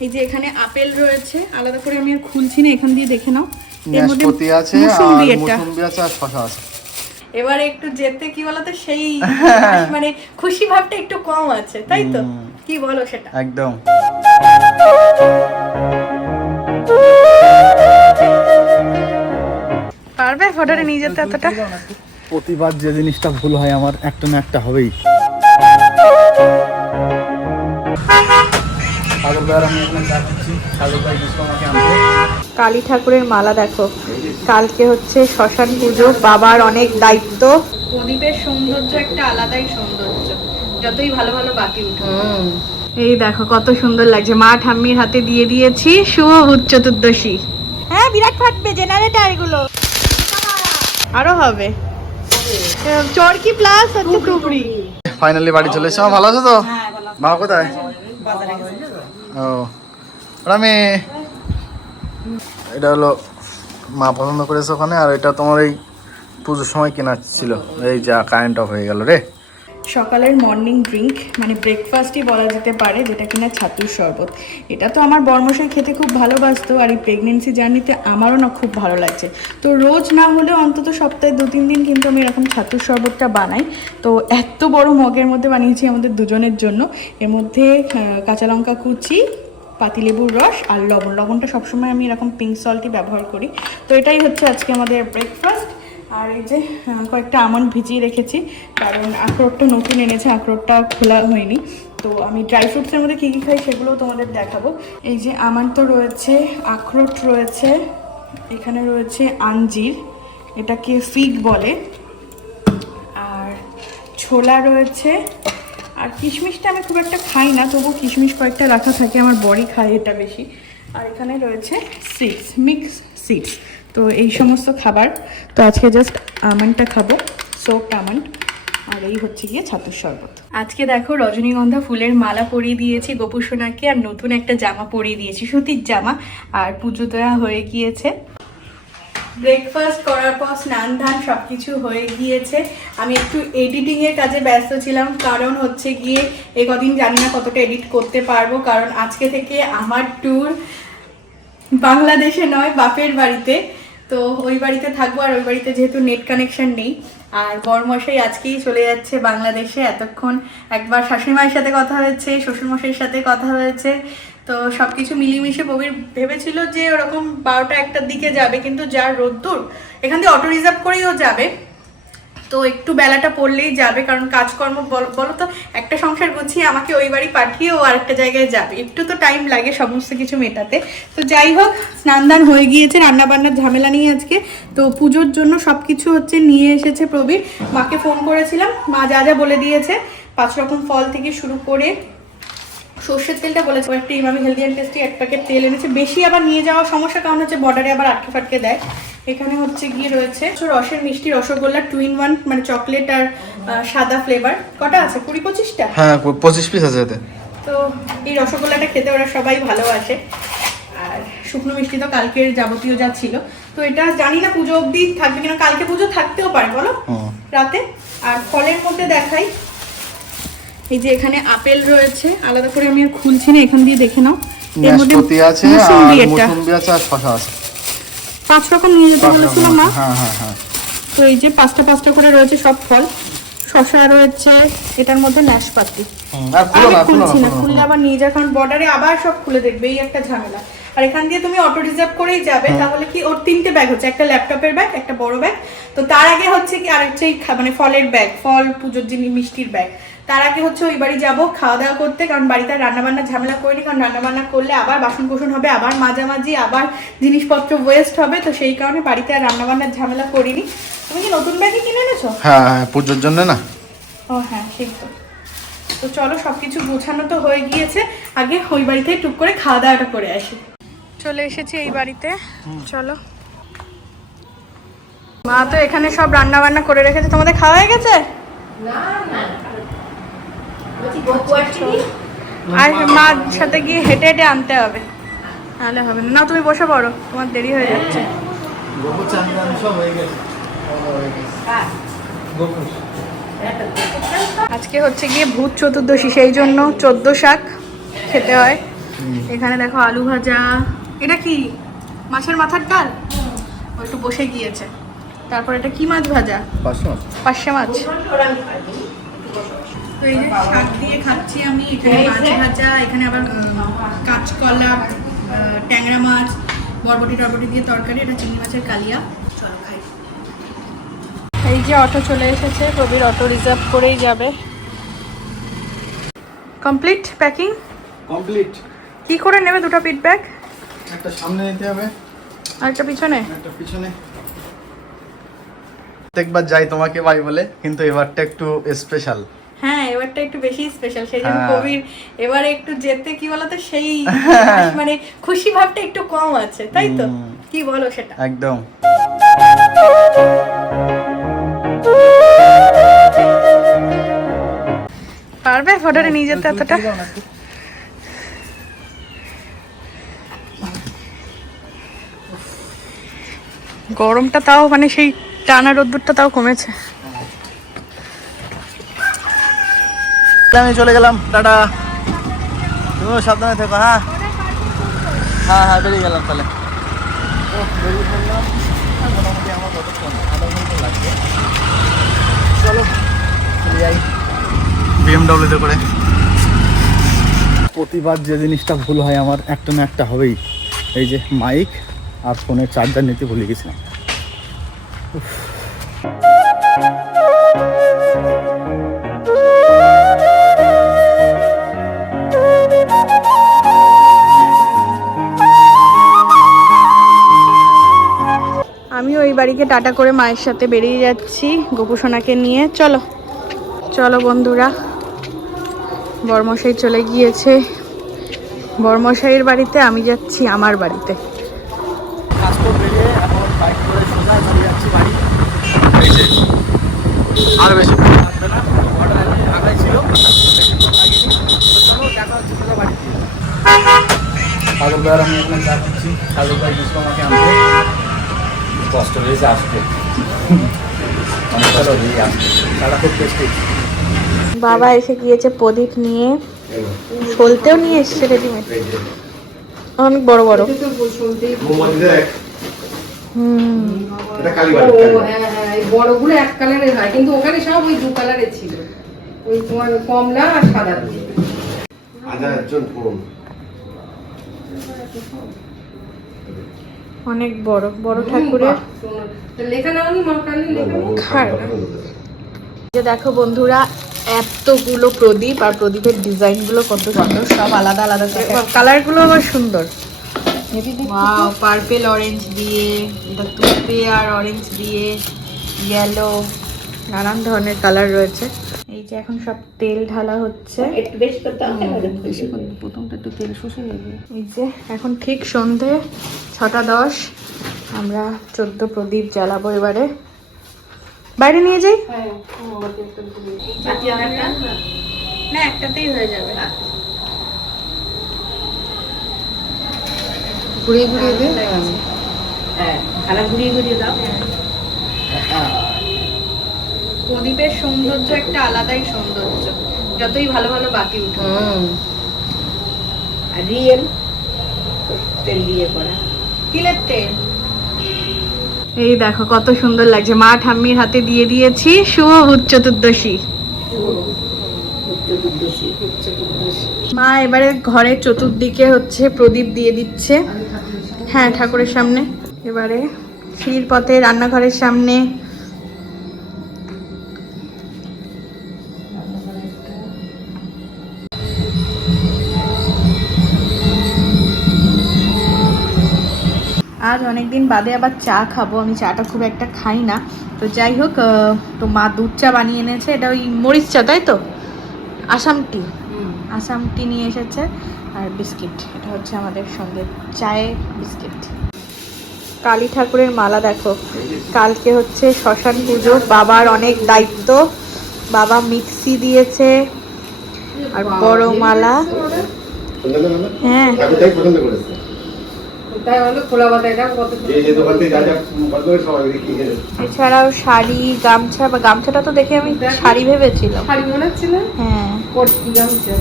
এই যে এখানে আপেল রয়েছে আলাদা করে আমি আর খুলছি না এখান দিয়ে দেখে নাও। এর মধ্যে আছে আর মুসুম্বি আছে আর শশা আছে। এবারে একটু যেতে কি বলতো সেই মানে খুশি ভাবটা একটু কম আছে তাই তো? কি বলো সেটা? একদম। পারবে ফটোটা নিয়ে যেতে এতটা? প্রতিবার যে জিনিসটা ভুল হয় আমার একটা না একটা হবেই। সাগর আমি এখানে চা খাচ্ছি। সাগর ভাই আমাকে আনতে। কালী ঠাকুরের মালা দেখো। কালকে হচ্ছে শ্মশান পুজো বাবার অনেক দায়িত্ব। প্রদীপের সৌন্দর্য একটা আলাদাই সৌন্দর্য। যতই ভালো ভালো বাতি উঠে এই দেখো কত সুন্দর লাগছে। মা ঠাম্মির হাতে দিয়ে দিয়েছি শুভ ভূত চতুর্দশী। হ্যাঁ বিরাট ফাটবে জেনারেটর এগুলো আরও হবে। চরকি প্লাস হচ্ছে টুকরি। ফাইনালি বাড়ি চলে এসেছে আমার ভালো আছো তো? মা কোথায়? ও। ওরা আমি এটা হলো মা পছন্দ করেছে ওখানে, আর এটা তোমার এই পুজোর সময় কেনা ছিল। এই যা কারেন্ট অফ হয়ে গেল রে। সকালের মর্নিং ড্রিঙ্ক মানে ব্রেকফাস্টই বলা যেতে পারে, যেটা কিনা ছাতুর শরবত। এটা তো আমার বর্মশাই খেতে খুব ভালোবাসতো, আর এই প্রেগনেন্সি জার্নিতে আমারও না খুব ভালো লাগছে। তো রোজ না হলেও অন্তত সপ্তাহে দু তিন দিন কিন্তু আমি এরকম ছাতুর শরবতটা বানাই। তো এত বড় মগের মধ্যে বানিয়েছি আমাদের দুজনের জন্য। এর মধ্যে কাঁচা লঙ্কা কুচি, পাতিলেবুর রস আর লবণ। লবণটা সবসময় আমি এরকম পিঙ্ক সল্টই ব্যবহার করি। তো এটাই হচ্ছে আজকে আমাদের ব্রেকফাস্ট আর এই যে কয়েকটা আমন্ড ভিজিয়ে রেখেছি, কারণ আখরোটটা নতুন এনেছে, আখরোটটা খোলা হয়নি। তো আমি ড্রাই ফ্রুটসের মধ্যে কী কী খাই সেগুলোও তোমাদের দেখাবো। এই যে আমার তো রয়েছে আখরোট রয়েছে, এখানে রয়েছে আঞ্জির, এটাকে ফিগ বলে। আর ছোলা রয়েছে, আর কিশমিশটা আমি খুব একটা খাই না তবু কিশমিশ কয়েকটা রাখা থাকে, আমার বড়ি খায় এটা বেশি। আর এখানে রয়েছে সিডস মিক্স সিডস তো এই সমস্ত খাবার। তো আজকে জাস্ট আমন্ডটা খাব সোপড আমন্ড আর এই হচ্ছে গিয়ে ছাতুর শরবত। আজকে দেখো রজনীগন্ধা ফুলের মালা পরিয়ে দিয়েছি গোপুসোনাকে আর নতুন একটা জামা পরিয়ে দিয়েছি, সুতির জামা। আর পুজো দেওয়া হয়ে গিয়েছে। ব্রেকফাস্ট করার পর স্নান ধান সব কিছু হয়ে গিয়েছে। আমি একটু এডিটিংয়ের কাজে ব্যস্ত ছিলাম, কারণ হচ্ছে গিয়ে এ কদিন জানি না কতটা এডিট করতে পারব, কারণ আজকে থেকে আমার ট্যুর বাংলাদেশে নয়, বাপের বাড়িতে। তো ওই বাড়িতে থাকব আর ওই বাড়িতে যেহেতু নেট কানেকশন নেই, আর বরমশাই আজকেই চলে যাচ্ছে বাংলাদেশে এতক্ষণ। একবার শাশুড়িমায়ের সাথে কথা হয়েছে, শ্বশুরমশাইয়ের সাথে কথা হয়েছে। তো সব কিছু মিলিয়ে ববির ভেবেছিল যে ওরকম বারোটা একটার দিকে যাবে, কিন্তু যার রোদ্দুর, এখান দিয়ে অটো রিজার্ভ করেই ও যাবে। তো একটু বেলাটা পড়লেই যাবে, কারণ কাজকর্ম বল- তো, একটা সংসার গুছিয়ে আমাকে ওই বাড়ি পাঠিয়ে ও আরেকটা জায়গায় যাবে। একটু তো টাইম লাগে সমস্ত কিছু মেটাতে। তো যাই হোক, স্নান দান হয়ে গিয়েছে রান্না বান্নার ঝামেলা নিয়ে আজকে। তো পুজোর জন্য সব কিছু হচ্ছে নিয়ে এসেছে প্রবীর। মাকে ফোন করেছিলাম, মা যা যা বলে দিয়েছে, পাঁচ রকম ফল থেকে শুরু করে সর্ষের তেলটা বলেছে একটা ইমামি হেলদি অ্যান্ড টেস্টি এক প্যাকেট তেল এনেছে। বেশি আবার নিয়ে যাওয়ার সমস্যা কারণ হচ্ছে বর্ডারে আবার আটকে ফাটকে দেয়। এখানে হচ্ছে গিয়ে রয়েছে রসের মিষ্টি রসগোল্লা টু ইন ওয়ান মানে চকলেট আর সাদা ফ্লেভার কটা আছে? কুড়ি পঁচিশটা? হ্যাঁ পঁচিশ পিস আছে এতে। তো এই রসগোল্লাটা খেতে ওরা সবাই ভালোবাসে আর শুকনো মিষ্টি তো কালকের যাবতীয় যা ছিল। তো এটা জানি না পুজো অবধি থাকবে কিনা কালকে পুজো থাকতেও পারে বলো? রাতে। আর ফলের মধ্যে দেখাই। এই যে এখানে আপেল রয়েছে আলাদা করে আমি আর খুলছি না এখান দিয়ে দেখে নাও। এর মধ্যে আছে আর মুসুম্বি আছে আর শশা আছে। পাঁচ রকম নিয়ে যেতে বলেছিলাম না? হ্যাঁ হ্যাঁ হ্যাঁ। তো এই যে পাঁচটা পাঁচটা করে রয়েছে সব ফল। শশা রয়েছে এটার মধ্যে নাশপাতি আর খুলো আমি না খুলছি খুললে আবার নিয়ে যায় কারণ বর্ডারে আবার সব খুলে দেখবে এই একটা ঝামেলা। আর এখান দিয়ে তুমি অটো রিজার্ভ করেই যাবে তাহলে কি ওর তিনটে ব্যাগ হচ্ছে একটা ল্যাপটপের ব্যাগ একটা বড় ব্যাগ তো তার আগে হচ্ছে কি আর হচ্ছে মানে ফলের ব্যাগ ফল পুজোর জিনিস মিষ্টির ব্যাগ তার আগে হচ্ছে ওই বাড়ি যাব খাওয়া দাওয়া করতে কারণ বাড়িতে রান্না বান্না ঝামেলা করিনি কারণ রান্নাবান্না করলে আবার বাসন কোসন হবে আবার মাঝামাঝি আবার জিনিসপত্র ওয়েস্ট হবে তো সেই কারণে বাড়িতে আর রান্নাবান্নার ঝামেলা করিনি। তুমি কি নতুন ব্যাগই কিনে এনেছো? হ্যাঁ হ্যাঁ পুজোর জন্য না। ও হ্যাঁ ঠিক তো। তো চলো সবকিছু গোছানো তো হয়ে গিয়েছে। আগে ওই বাড়িতে টুক করে খাওয়া দাওয়াটা করে আসি। চলে এসেছি এই বাড়িতে। চলো। মা তো এখানে সব রান্না বান্না করে রেখেছে। তোমাদের খাওয়া হয়ে গেছে? আর মার সাথে গিয়ে হেঁটে হেঁটে আনতে হবে। তাহলে হবে না। তুমি বসে পড়ো। তোমার দেরি হয়ে যাচ্ছে। আজকে হচ্ছে গিয়ে ভূত চতুর্দশী সেই জন্য চোদ্দ শাক খেতে হয়। এখানে দেখো আলু ভাজা। এটা কি? মাছের মাথার ডাল? ও একটু বসে গিয়েছে। তারপর এটা কি মাছ ভাজা? পাঁচশো পার্শে মাছ। তো এই যে শাক দিয়ে খাচ্ছি আমি। এখানে মাছ ভাজা এখানে আবার কাঁচকলা ট্যাংরা মাছ বরবটি টরবটি দিয়ে তরকারি এটা চিংড়ি মাছের কালিয়া। চলো খাই। এই যে অটো চলে এসেছে প্রবীর অটো রিজার্ভ করেই যাবে। কমপ্লিট প্যাকিং কমপ্লিট কি করে নেবে দুটো পিট ব্যাগ একটা সামনে নিতে হবে। আর একটা পিছনে? একটা পিছনে। প্রত্যেকবার যাই তোমাকে ভাই বলে কিন্তু এবারটা একটু স্পেশাল হ্যাঁ এবারটা একটু বেশি স্পেশাল সেই জন্য হ্যাঁ। কবির এবারে একটু যেতে কি বলতো সেই মানে খুশি ভাবটা একটু কম আছে তাই তো? কি বলো সেটা? একদম। পারবে ফটোটা নিয়ে যেতে এতটা? গরমটা তাও মানে সেই টানা রোদ্দুরটা তাও কমেছে। আমি চলে গেলাম, টাটা। তুমিও সাবধানে থেকো হ্যাঁ? হ্যাঁ হ্যাঁ বেরিয়ে গেলাম তাহলে। করে। প্রতিবার যে জিনিসটা ভুল হয় আমার, একটা না একটা হবেই। এই যে মাইক আর ফোনের চার্জার নিতে ভুলে গেছিলাম। ওই বাড়িকে টাটা করে মায়ের সাথে বেরিয়ে যাচ্ছি গোপুসোনাকে নিয়ে। চলো চলো বন্ধুরা। বর্মশাই চলে গিয়েছে। বর্মশাইয়ের বাড়িতে আমি যাচ্ছি আমার বাড়িতে। আমি আনতে কষ্ট হয়েছে আসতে বাবা এসে গিয়েছে প্রদীপ নিয়ে। বলতেও নিয়ে এসছে রেডিমেড অনেক বড় বড়। হুম ও হ্যাঁ হ্যাঁ বড়গুলো এক কালারের হয় কিন্তু ওখানে সব ওই দু কালারের ছিল। ওই তোমার কমলা আর সাদা অনেক বড় বড় ঠাকুরের। যে দেখো বন্ধুরা এতগুলো প্রদীপ আর প্রদীপের ডিজাইনগুলো কত সুন্দর সব আলাদা আলাদা কালারগুলো আবার সুন্দর। ওয়াও পার্পল অরেঞ্জ দিয়ে এটা আর অরেঞ্জ দিয়ে ইয়েলো নানান ধরনের কালার রয়েছে। এই যে এখন সব তেল ঢালা হচ্ছে। প্রথমটা একটু তেল শুষে যাবে। এই যে এখন ঠিক সন্ধে ছটা দশ আমরা চোদ্দ প্রদীপ জ্বালাবো এবারে। বাইরে নিয়ে যাই। হ্যাঁ একটা। না একটাতেই হয়ে যাবে। ঘুরিয়ে ঘুরিয়ে দে। হ্যাঁ ঘুরিয়ে ঘুরিয়ে দাও। প্রদীপের সৌন্দর্য একটা আলাদাই সৌন্দর্য। যতই ভালো ভালো বাকি আর রিয়েল তেল দিয়ে করা। তিলের তেল। এই দেখো কত সুন্দর লাগছে। মা ঠাম্মির হাতে দিয়ে দিয়েছি শুভ ভূত চতুর্দশী। মা এবারে ঘরের চতুর্দিকে হচ্ছে প্রদীপ দিয়ে দিচ্ছে। হ্যাঁ ঠাকুরের সামনে। এবারে সিঁড়ির পথে রান্নাঘরের সামনে আজ অনেকদিন বাদে আবার চা খাব আমি চাটা খুব একটা খাই না। তো যাই হোক তো মা দুধ চা বানিয়ে এনেছে এটা ওই মরিচ চা তাই তো? আসাম টি আসাম টি নিয়ে এসেছে আর বিস্কিট এটা হচ্ছে আমাদের সঙ্গে চায়ে বিস্কিট। কালী ঠাকুরের মালা দেখো কালকে হচ্ছে শ্মশান পুজো বাবার অনেক দায়িত্ব বাবা মিক্সি দিয়েছে আর বড় মালা। হ্যাঁ। এছাড়াও শাড়ি গামছা বা গামছাটা তো দেখে আমি শাড়ি ভেবেছিলাম। শাড়ি মনে হ্যাঁ। গামছা?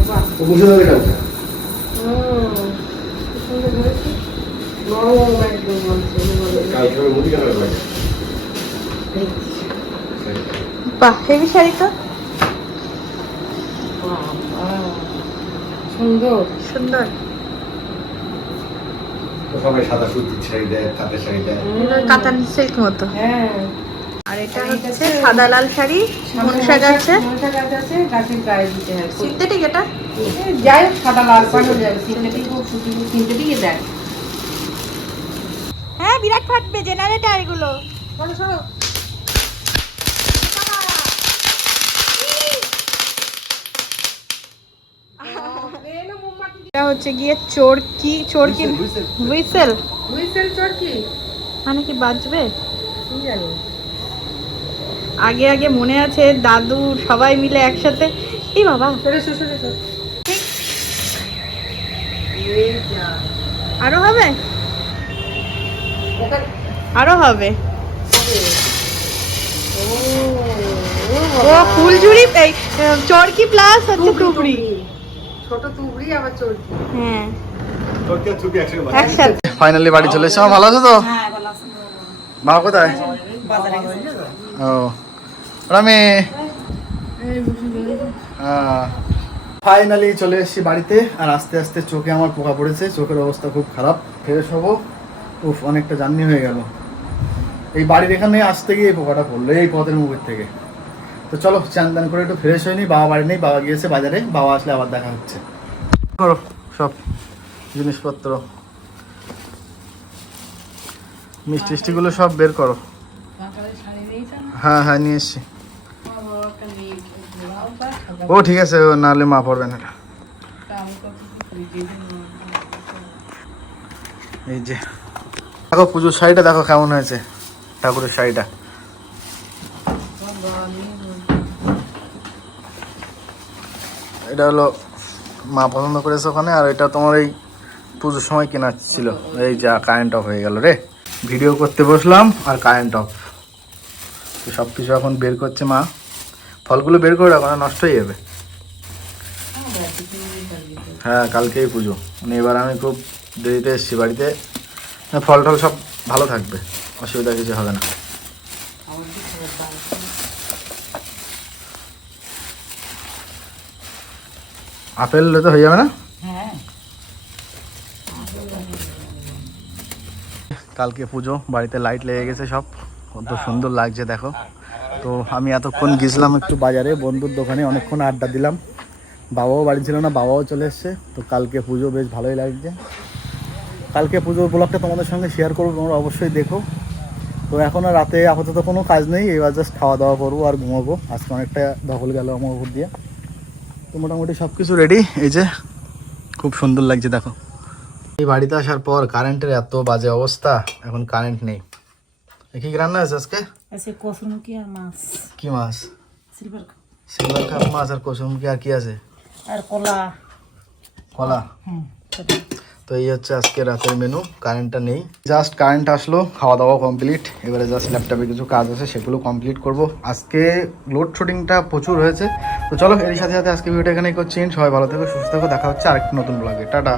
বাহ। হেভি শাড়ি তো। সুন্দর। সুন্দর। সবাই সাদা সুতির শাড়ি দেয় তাঁতের শাড়ি দেয়। কাতান সিল্ক মতো। হ্যাঁ। আর এটা হচ্ছে সাদা লাল শাড়ি মনসা গাছে মনসা গাছ আছে গাছের গায়ে দিতে হয়। সিনথেটিক এটা? যাই হোক সাদা লাল পাড় হয়ে সিনথেটিক হোক সুতি হোক সিনথেটিকই দেয় হ্যাঁ বিরাট ফাটবে জেনারেটর এগুলো সরো সরো এটা হচ্ছে গিয়ে চোরকি চোরকি হুইসেল হুইসেল চরকি মানে কি বাজবে আগে আগে মনে আছে দাদু সবাই মিলে একসাথে এই বাবা সরে সরে সরে সরে এই যা আরও হবে আরও হবে ও ও ফুলঝুরি চরকি প্লাস হচ্ছে টুকরি ছোট তুবড়ি আবার চরকি হ্যাঁ। ফাইনালি বাড়ি চলে এসেছ ভালো আছো তো? মা কোথায়? ও। রামে। ফাইনালি চলে এসেছি বাড়িতে। আর আস্তে আস্তে চোখে আমার পোকা পড়েছে। চোখের অবস্থা খুব খারাপ। ফ্রেশ হব। উফ অনেকটা জার্নি হয়ে গেল। এই বাড়ির এখানে আসতে গিয়ে এই পোকাটা পড়ল। এই পথের মুখের থেকে। তো চলো চান দান করে একটু ফ্রেশ হয়নি বাবা বাড়ি নেই, বাবা গিয়েছে বাজারে, বাবা আসলে আবার দেখা হচ্ছে। করো সব জিনিসপত্র। মিষ্টি টিষ্টিগুলো সব বের করো। হ্যাঁ হ্যাঁ নিয়ে এসছি। ও, ঠিক আছে নাহলে মা পড়বেন এটা এই যে, দেখো পুজোর শাড়িটা, দেখো কেমন হয়েছে। ঠাকুরের শাড়িটা। এটা হলো মা পছন্দ করেছে ওখানে, আর এটা তোমার এই পুজোর সময় কেনা ছিল। এই যা কারেন্ট অফ হয়ে গেল রে। ভিডিও করতে বসলাম আর কারেন্ট অফ সব কিছু এখন বের করছে মা। ফলগুলো বের করে রাখো নষ্ট হয়ে যাবে। হ্যাঁ কালকেই পুজো। মানে এবার আমি খুব দেরিতে এসেছি বাড়িতে। ফল টল সব ভালো থাকবে। অসুবিধা কিছু হবে না। আপেল তো হয়ে যাবে না? কালকে পুজো বাড়িতে লাইট লেগে গেছে সব। কত সুন্দর লাগছে দেখো। তো আমি এতক্ষণ গেছিলাম একটু বাজারে বন্ধুর দোকানে অনেকক্ষণ আড্ডা দিলাম। বাবাও বাড়ি ছিল না বাবাও চলে এসছে। তো কালকে পুজো বেশ ভালোই লাগছে। কালকে পুজোর ব্লগটা তোমাদের সঙ্গে শেয়ার করব তোমরা অবশ্যই দেখো। তো এখন রাতে আপাতত কোনো কাজ নেই এবার জাস্ট খাওয়া দাওয়া করব আর ঘুমাবো। আজকে অনেকটা দখল গেল আমার উপর দিয়ে। তো মোটামুটি সব কিছু রেডি এই যে খুব সুন্দর লাগছে দেখো। এই বাড়িতে আসার পর কারেন্টের এত বাজে অবস্থা এখন কারেন্ট নেই। কি রান্না আছে আজকে? আছে আর মাছ। কি মাছ? সিলভার সিলভার কাপ মাছ আর কসুমুখী আর কি আছে? আর কলা। কলা? হুম। তো এই হচ্ছে আজকে রাতের মেনু কারেন্টটা নেই। জাস্ট কারেন্ট আসলো খাওয়া দাওয়া কমপ্লিট এবারে জাস্ট ল্যাপটপে কিছু কাজ আছে, সেগুলো কমপ্লিট করব। আজকে লোড শুটিংটা প্রচুর হয়েছে। তো চলো এর সাথে সাথে আজকে ভিডিওটা এখানেই করছি। সবাই ভালো থেকো, সুস্থ থাকো, দেখা হচ্ছে আরেকটি নতুন ব্লগে টাটা।